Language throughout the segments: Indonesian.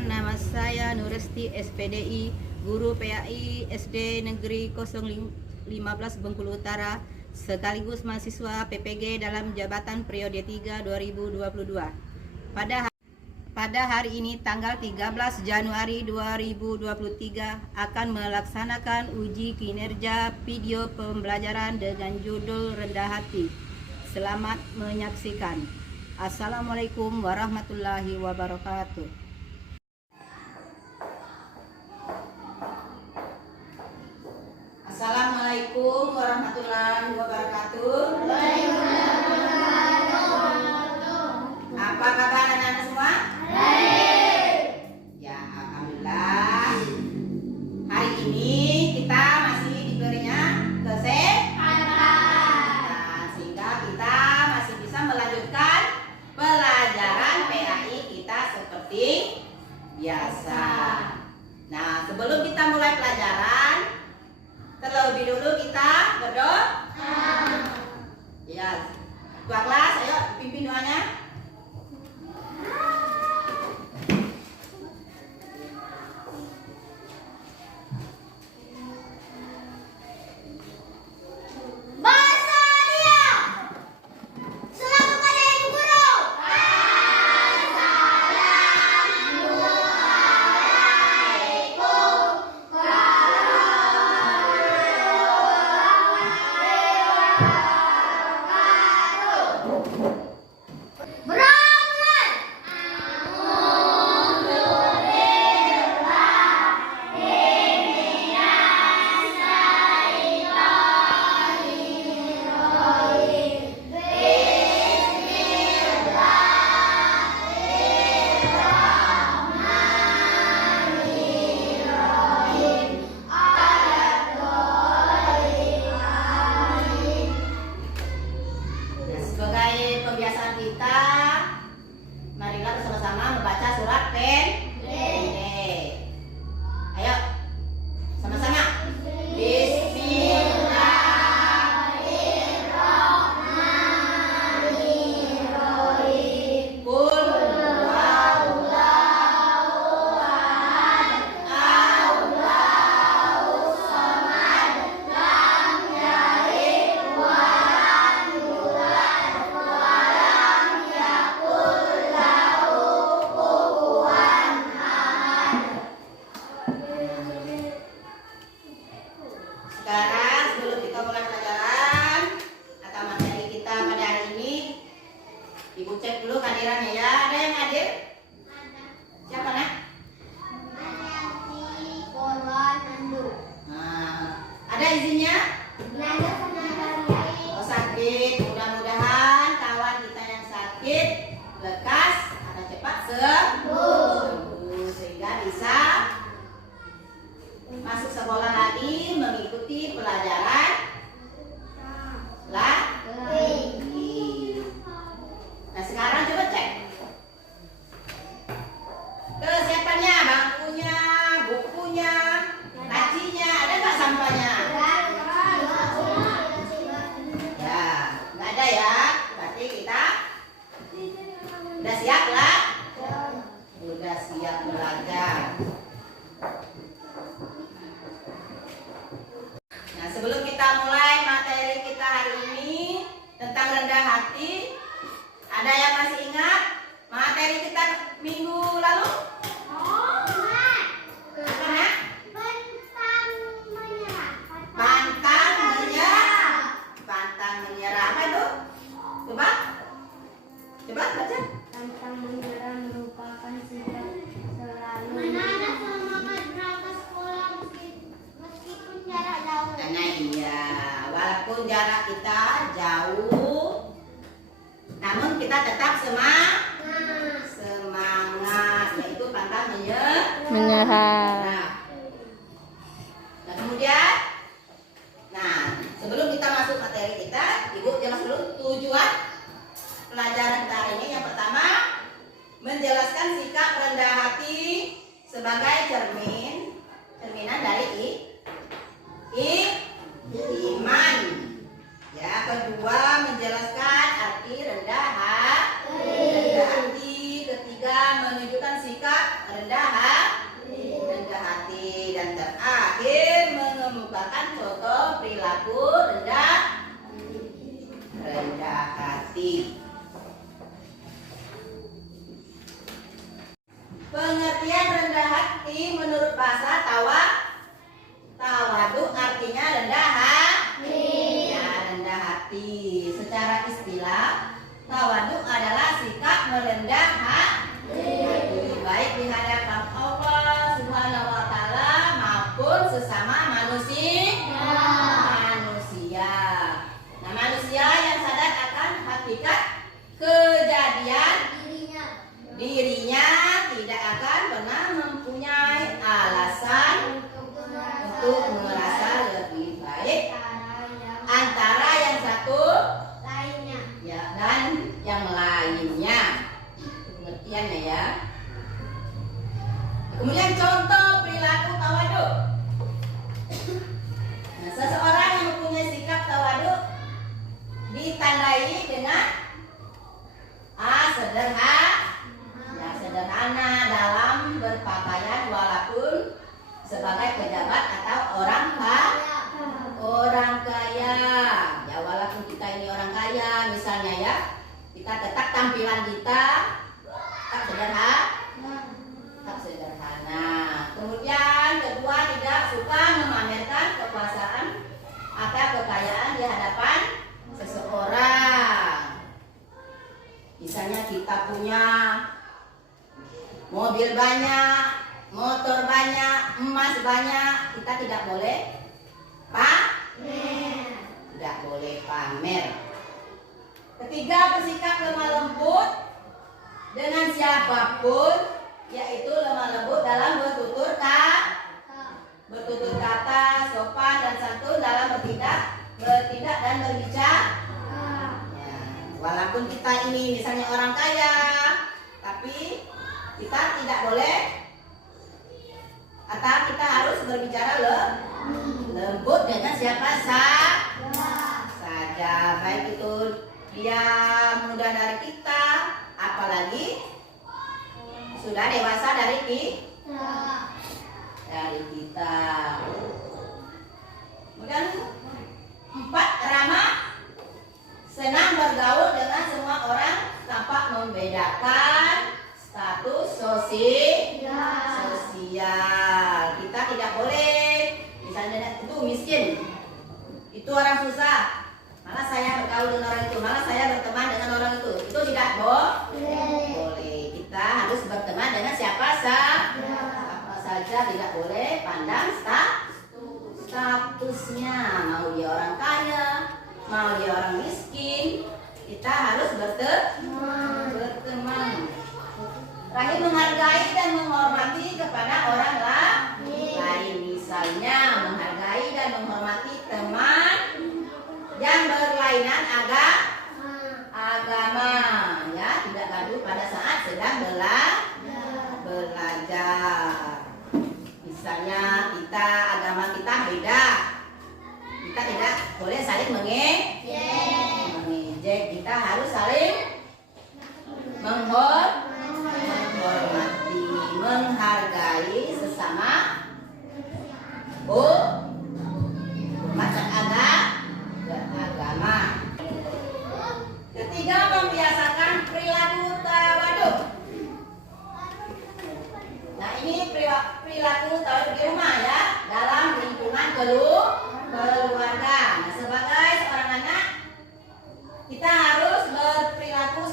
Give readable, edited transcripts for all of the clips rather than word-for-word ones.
Perkenalkan, nama saya Nuresti SPDI, guru PAI SD Negeri 015 Bengkulu Utara, sekaligus mahasiswa PPG dalam jabatan periode 3 2022. Pada hari ini tanggal 13 Januari 2023 akan melaksanakan uji kinerja video pembelajaran dengan judul Rendah Hati. Selamat menyaksikan. Assalamualaikum warahmatullahi wabarakatuh. Assalamualaikum warahmatullahi wabarakatuh. Apa kabar anak-anak semua? Baik. Ya, alhamdulillah. Hari ini kita masih diberinya kesehatan. Nah, sehingga kita masih bisa melanjutkan pelajaran PAI kita seperti biasa. Nah, sebelum kita mulai pelajaran, terlebih dulu kita berdoa. Ya, ketua kelas, ayo pimpin doanya. Sebagai kebiasaan kita, marilah bersama-sama membaca surat pendek. Ayo, sama-sama. Bismillahirrahmanirrahim. Qul huwallahu ahad, Allahus samad, lam yalid wa lam yulad wa lam yakul lahu kufuwan ahad. Sekarang sebelum kita mulai pelajaran atau materi kita pada hari ini, Ibu cek dulu kehadirannya ya. Ada yang hadir? Ada. Siapa nak? Hayati, Korwan, Nandu. Nah, ada izinnya? Belajar sama Dari. Oh, sakit. Mudah-mudahan kawan kita yang sakit lekas atau cepat sembuh, sehingga bisa masuk sekolah lagi mengikuti pelajaran lagi. Nah, sekarang coba cek kesiapannya, bangkunya, bukunya, lacinya, ada nggak sampahnya? Ya, nggak ada ya. Berarti kita udah siap lah. Udah siap belajar. Nah, sebelum kita mulai materi kita hari ini tentang rendah hati, ada yang masih ingat materi kita minggu lalu? Apa nak? Pantang menyerah. Pantang menyerah. Apa itu? Coba baca. Pantang menyerah merupakan sikap selalu. Mana ada semangat berangkat sekolah meskipun jarak jauh. Nah, iya, walaupun jarak kita jauh, namun kita tetap semangat, yaitu pantang menyerah. Nah, kemudian, sebelum kita masuk materi kita, Ibu jelas dulu tujuan pelajaran kita hari ini. Yang pertama, menjelaskan sikap rendah hati sebagai cerminan dari iman. Ya, kedua, menjelaskan arti rendah hati. Ketiga, menunjukkan sikap rendah banyak, motor banyak, emas banyak, kita tidak boleh tidak boleh pamer. Ketiga, bersikap lemah lembut dengan siapapun, yaitu lemah lembut dalam bertutur kata, sopan dan santun dalam bertindak dan berbicara. Ya, walaupun kita ini misalnya orang kaya, tapi kita tidak boleh atau kita harus berbicara lembut dengan siapa saja, baik itu dia muda dari kita, apalagi sudah dewasa dari kita. Kemudian 4, ramah, senang bergaul dengan semua orang tanpa membedakan status sosial. Kita tidak boleh misalnya itu miskin, itu orang susah, malah saya bergaul dengan orang itu, malah saya berteman dengan orang itu tidak boleh. Kita harus berteman dengan siapa saja, tidak boleh pandang statusnya, mau dia orang kaya, mau dia orang miskin, kita harus berteman. Terakhir, menghargai dan menghormati kepada orang lain, misalnya menghargai dan menghormati teman yang berlainan agama, ya, tidak gaduh pada saat sedang belajar. Misalnya agama kita beda, kita tidak boleh saling mengejek, kita harus saling menghormati, menghargai sesama umat beragama. Ketiga, membiasakan perilaku tawaduk. Nah, ini perilaku tawaduk di rumah, ya, dalam lingkungan keluarga. Nah, sebagai seorang anak, kita harus berperilaku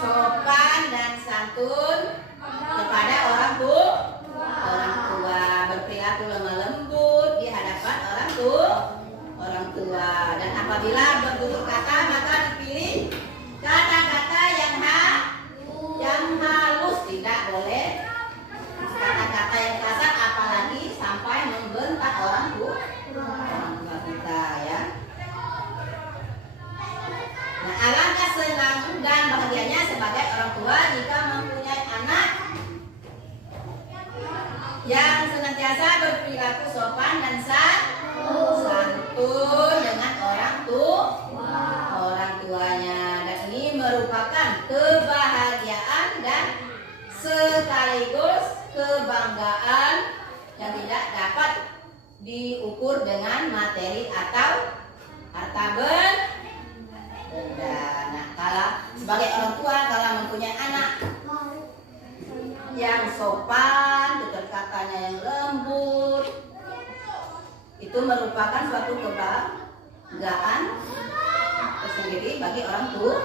sopan dan santun kepada orang tua, berperilaku lemah lembut di hadapan orang tua, dan apabila bertutur kata maka dipilih kata-kata yang halus, tidak boleh kata-kata yang kasar, apalagi sampai membentak orang tua kita, ya. Nah, alangkah senang dan bahagianya sebagai orang tua jika mempunyai anak yang senantiasa berperilaku sopan dan santun dengan orang tuanya, dan ini merupakan kebahagiaan dan sekaligus kebanggaan yang tidak dapat diukur dengan materi atau harta benda. Nah, kalau sebagai orang tua, kalau mempunyai anak yang sopan, tutur katanya yang lembut, itu merupakan suatu kebanggaan tersendiri bagi orang tua.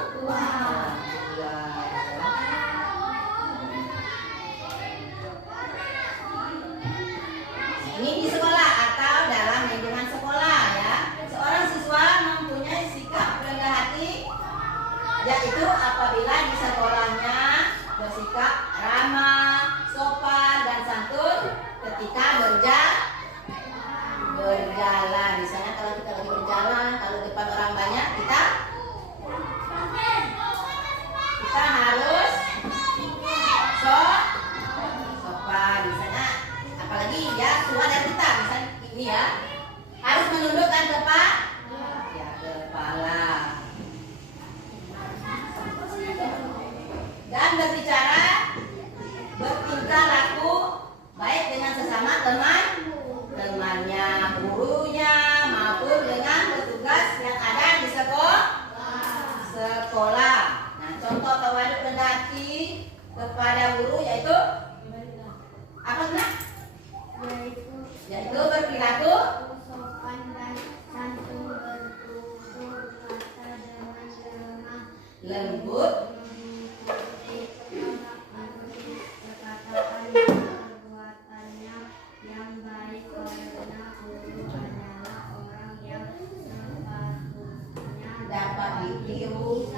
Ini di sekolah atau dalam lingkungan sekolah, ya. Seorang siswa mempunyai sikap rendah hati, yaitu apabila di sekolahnya bersikap ramah, sopan dan santun ketika berjalan. Misalnya kalau kita lagi berjalan, kalau depan orang banyak, kita harus sopan. Misalnya apalagi ya tua dari kita, misalnya ini, ya, harus menundukkan kepala dan bertingkah laku baik dengan sesama temannya, gurunya, maupun dengan petugas yang ada di sekolah. Nah, contoh tawaduk rendah hati kepada guru yaitu apa, Nak? Yaitu berperilaku sopan dan santun, bertutur kata dengan lemah lembut biru.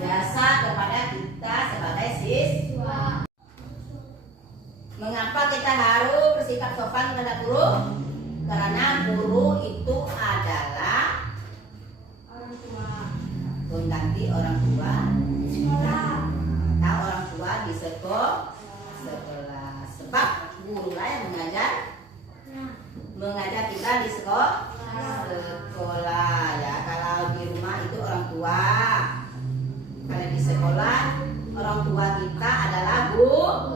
Berjasa kepada kita sebagai siswa. Mengapa kita harus bersikap sopan kepada guru? Karena guru itu adalah pengganti orang tua atau orang tua di sekolah. Sebab guru lah yang mengajar kita di sekolah ya. Kalau di rumah itu orang tua, kalau di sekolah orang tua kita adalah guru.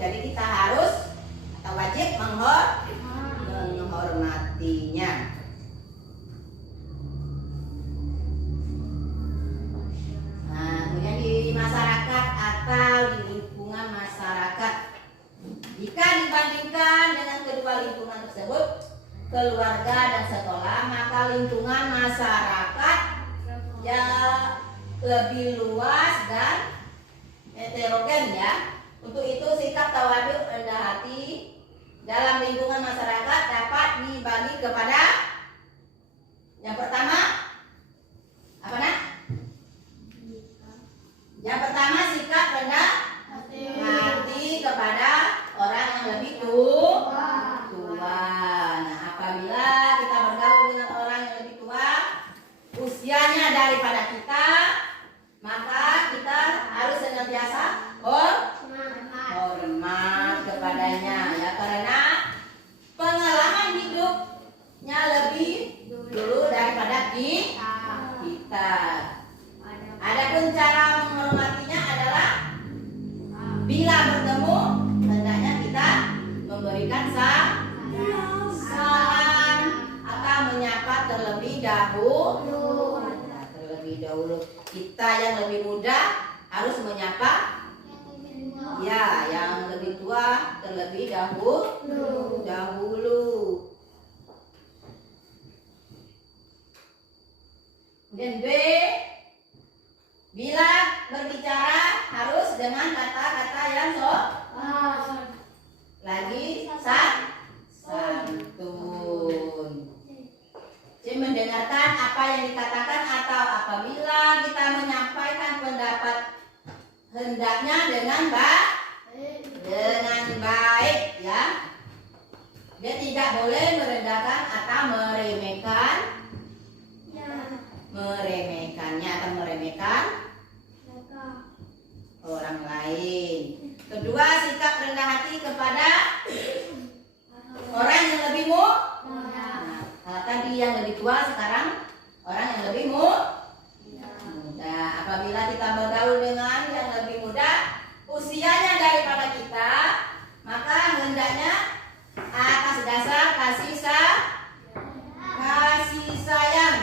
Jadi kita harus atau wajib menghormatinya. Nah, kemudian di masyarakat atau di lingkungan masyarakat, jika dibandingkan dengan kedua lingkungan tersebut, keluarga dan sekolah, maka lingkungan masyarakat ya lebih luas dan heterogen ya. Untuk itu sikap tawadhu rendah hati dalam lingkungan masyarakat dapat dibagi kepada yang pertama apa nak? Yang pertama sikap rendah hati kepada orang yang lebih tua. Nah, apabila kita bergaul dengan orang yang lebih tua, usianya daripada kita, maka kita harus senantiasa hormat kepadanya ya, karena pengalaman hidupnya lebih dulu daripada kita. Adapun cara menghormatinya adalah bila bertemu hendaknya kita memberikan salam atau menyapa terlebih dahulu. Kita yang lebih muda harus menyapa ya yang lebih tua terlebih dahulu. Kemudian B, bila berbicara harus dengan kata-kata yang santun. Jadi mendengarkan apa yang dikatakan atau apabila kita menyampaikan pendapat hendaknya dengan baik ya. Dia tidak boleh merendahkan atau meremehkan orang lain. Kedua, sikap rendah hati kepada orang yang lebih muda. Nah, tadi yang lebih tua, sekarang orang yang lebih muda. Apabila kita bergaul dengan yang lebih muda, usianya daripada kita, maka hendaknya atas dasar kasih sayang.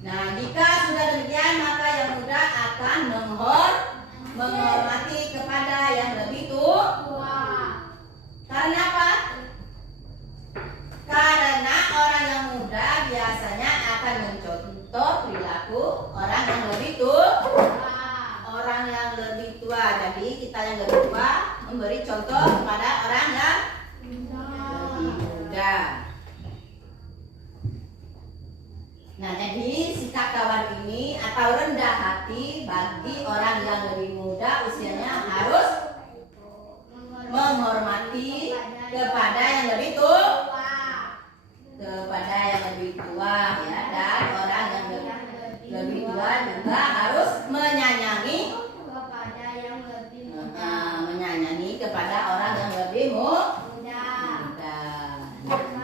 Nah, jika sudah demikian, maka yang muda akan menghormati kepada yang lebih tua. Karena apa? Karena orang yang muda biasanya akan mencontoh perilaku orang yang lebih tua. Jadi kita yang lebih tua memberi contoh kepada orang yang lebih muda. Nah, jadi sikap tawar ini atau rendah hati bagi orang yang lebih muda usianya harus menghormati kepada yang lebih tua, ya, dan orang yang lebih tua juga harus menyayangi kepada orang yang lebih muda.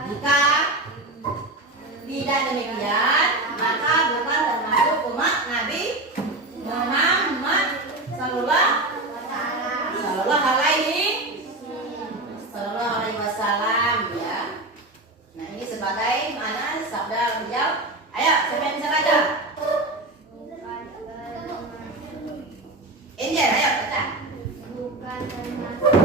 Jika tidak demikian, maka bukan termasuk umat Nabi Muhammad Sallallahu Alaihi Wasallam ya. Nah, ini sebagai mana sabda beliau. Ayo, siapa yang bisa baca? Injil, ayo baca. Bukan termasuk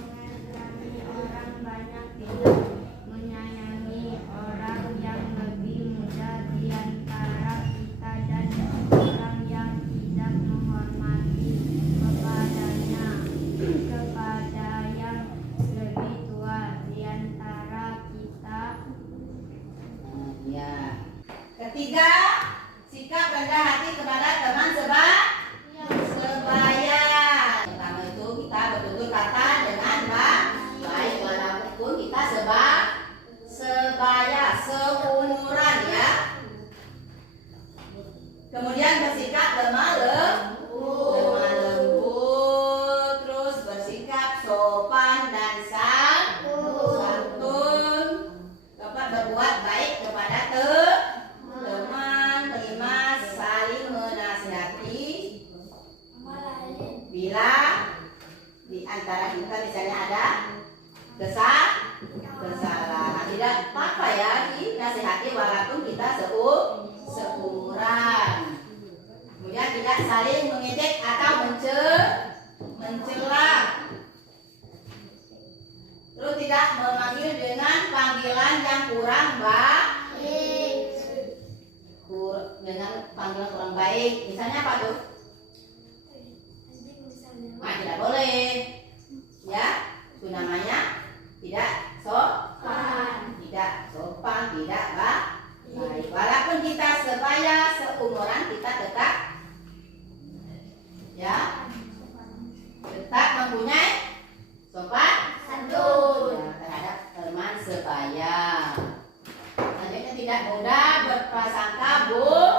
menyayangi orang banyak tidak menyayangi orang yang lebih muda di antara kita dan orang yang tidak menghormati kepadanya. antara kita misalnya ada kesalahan, tidak apa-apa ya dinasihati walaupun kita seumuran. Kemudian tidak saling mengejek atau mencela. Terus tidak memanggil dengan panggilan yang kurang baik. Dengan panggilan kurang baik. Misalnya apa tuh? Nah, tidak boleh. Ya, itu namanya tidak sopan. Tidak sopan, tidak baik. Walaupun kita sebaya seumuran, kita tetap mempunyai sopan santun terhadap teman sebaya. Selanjutnya tidak mudah berprasangka buruk.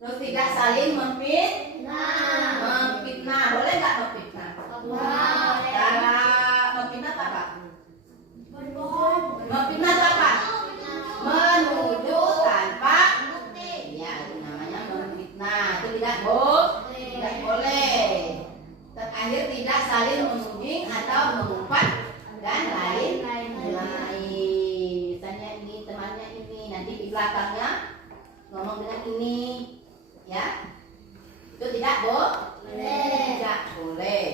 Terus tidak saling memfitnah. Boleh nggak memfitnah? Cara memfitnah apa? Memfitnah itu apa? Menuduh tanpa bukti. Ya, itu namanya memfitnah. Itu tidak boleh. Terakhir tidak saling menuding atau mengumpat dan lain-lain. Misalnya ini temannya ini, nanti di belakangnya ngomong dengan ini, ya. Itu tidak boleh. Tidak boleh.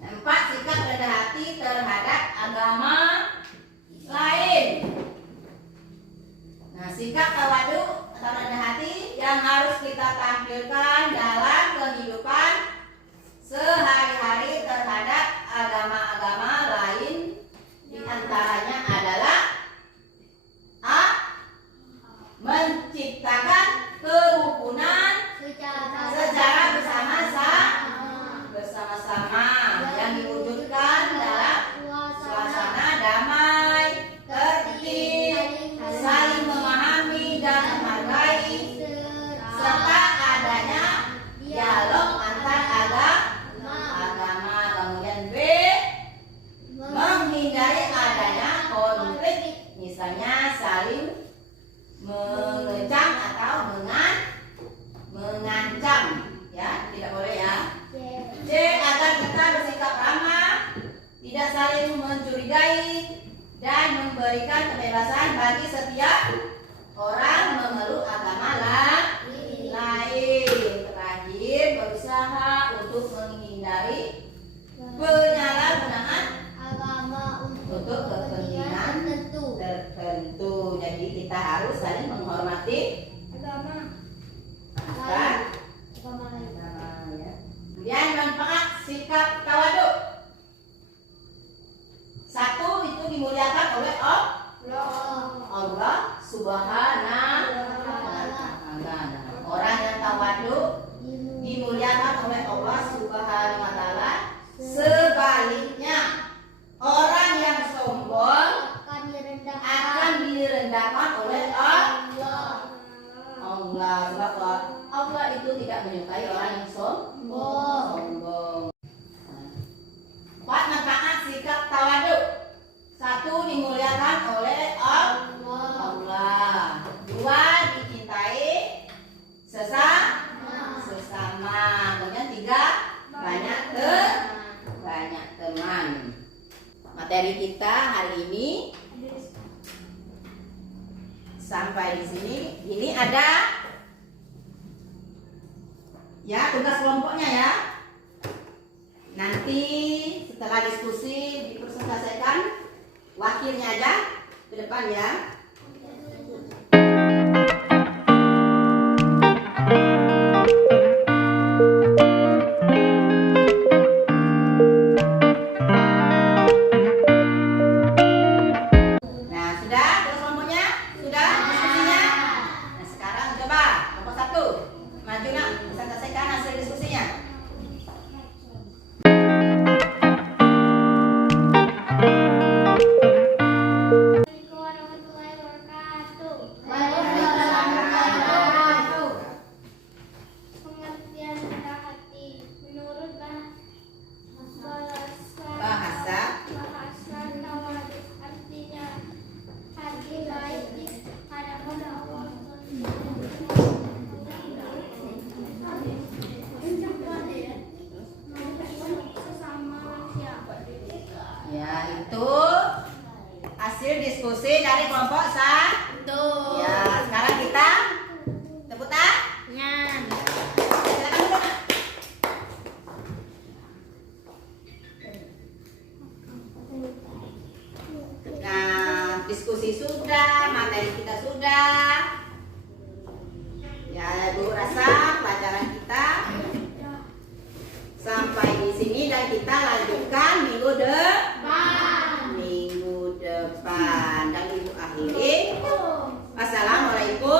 4. Sikap rendah hati terhadap agama lain. Nah, sikap tawadu atau rendah hati yang harus kita tampilkan dalam kehidupan sehari-hari terhadap agama-agama lain, diantaranya adalah A. Menciptakan kerukunan secara bersama-sama yang diwujudkan dalam suasana damai, tertib, saling memahami dan menghargai, serta adanya dialog antar agama. Kemudian B. Menghindari adanya konflik, misalnya saling mengecam atau mengancam, ya, tidak boleh ya. C. Agar kita bersikap ramah, tidak saling mencurigai, dan memberikan kebebasan bagi setiap orang memeluk agama lain. Terakhir, berusaha untuk menghindari penyalahgunaan agama untuk kepentingan tertentu. Jadi kita harus saling menghormati agama ya. Kemudian manfaat sikap tawadu. 1. Itu dimuliakan oleh Allah Subhanahu wa Ta'ala. Orang yang tawadu dimuliakan oleh Allah Subhanahu wa Ta'ala. Sebaliknya, orang yang sombong akan direndahkan oleh Allah. Sebab Allah itu tidak menyukai orang yang sombong. 4. Manfaat sikap tawadu. 1. Dimuliakan oleh Allah. 2. Dicintai sesama. Kemudian 3. Banyak teman. Materi kita hari ini sampai di sini. Ini ada ya tugas kelompoknya ya. Nanti setelah diskusi dipresentasikan wakilnya aja ke depan ya. diskusi sudah, materi kita sudah. Ya, Ibu rasa pelajaran kita sampai di sini dan kita lanjutkan minggu depan. Dan Ibu akhiri. Assalamualaikum